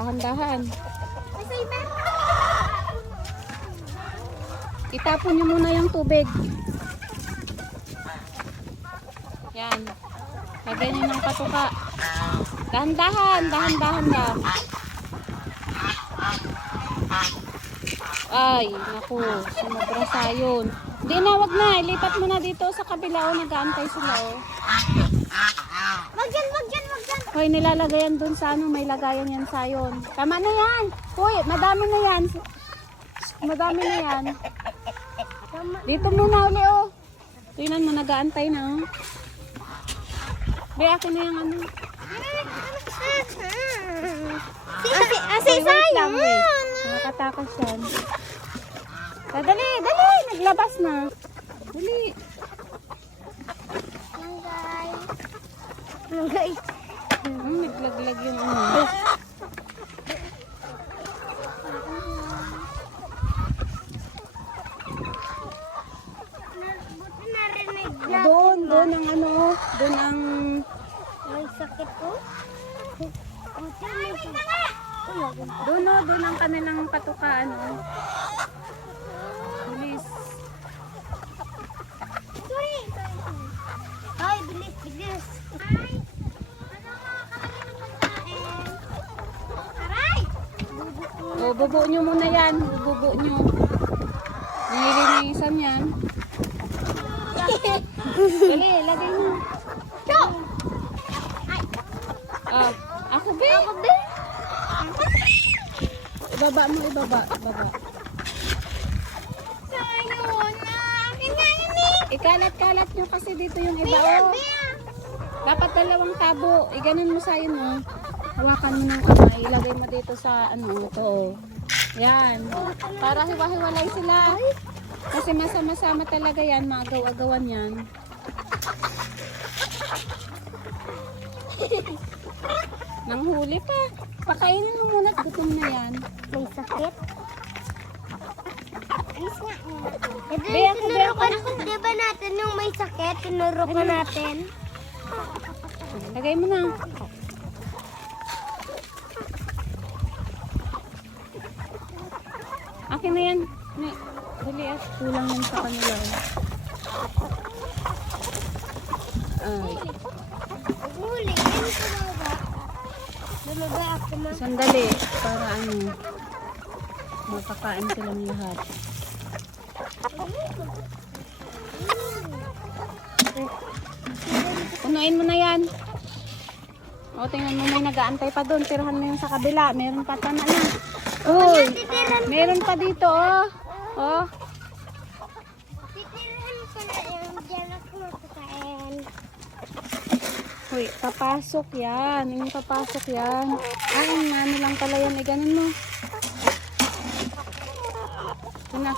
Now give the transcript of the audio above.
Dahan-dahan. Itapon nyo muna yung tubig. Yan. Lagyan nyo ng patuka. Dahan-dahan. Dahan-dahan lang. Ay, naku. Sumobra sayon. Hindi na, wag na. Ilipat mo na dito sa kabila. Nag-aantay sila. Wag yan, wag yan, wag yan. Hoy, nilalagayan dun sa ano. May lagayan yan sayon. Tama na yan. Hoy, madami na yan. Madami na yan. Dito muna uli, oh. Tingnan mo, nag-aantay na, oh. Be, akin na yung ano. Asi sayang. Nakatakas yan. Dali, dali. Naglabas na. Dali. Guys. Naglaglag yung ano. Doon ang ano, doon ang May sakit ko. doon ang kanilang patuka, ano. Bilis. Ay, bilis, bilis. Ay, ano mga kakain? Aray! O, bubo nyo muna yan. Bubo nyo. Nilinisan yan. Dali, lagay mo. Ah, ako be. Ako ba? Ibaba mo, ibaba. Ibaba. Sayun na. Akin na yun eh. Ikalat-kalat nyo kasi dito yung iba, oh. Dapat dalawang tabo. Iganon mo sa'yo, no. Hawakan mo ng kamay. Ilagay mo dito sa, ano, ito, oh. Yan. Para hiwa-hiwalay sila. Kasi masama-sama talaga yan. Maagaw-agawan yan. Nanghuli pa. Pakainin mo muna at gutom na yan. May sakit? Alis nga. Be, ako, be, ako. Di ba natin yung may sakit? Tinuro ko natin. Lagay mo na. Akin na yan. Dali at kulang yan sa kanila. Ay. Huli. Yan ko na ba? Bumaba ako na. Sandali. Para ano. Makakain silang lahat. Punuin mo na yan. O, tingnan mo may nag-aantay pa doon. Tirahan mo yung sa kabila. Meron pa tama na. Uy, meron pa dito, oh. Oh. Titirahan ko na yung dyan ako makakain. Uy, papasok yan. Yung papasok yan. Ay, ano lang pala yan. Ganun mo. Ito na.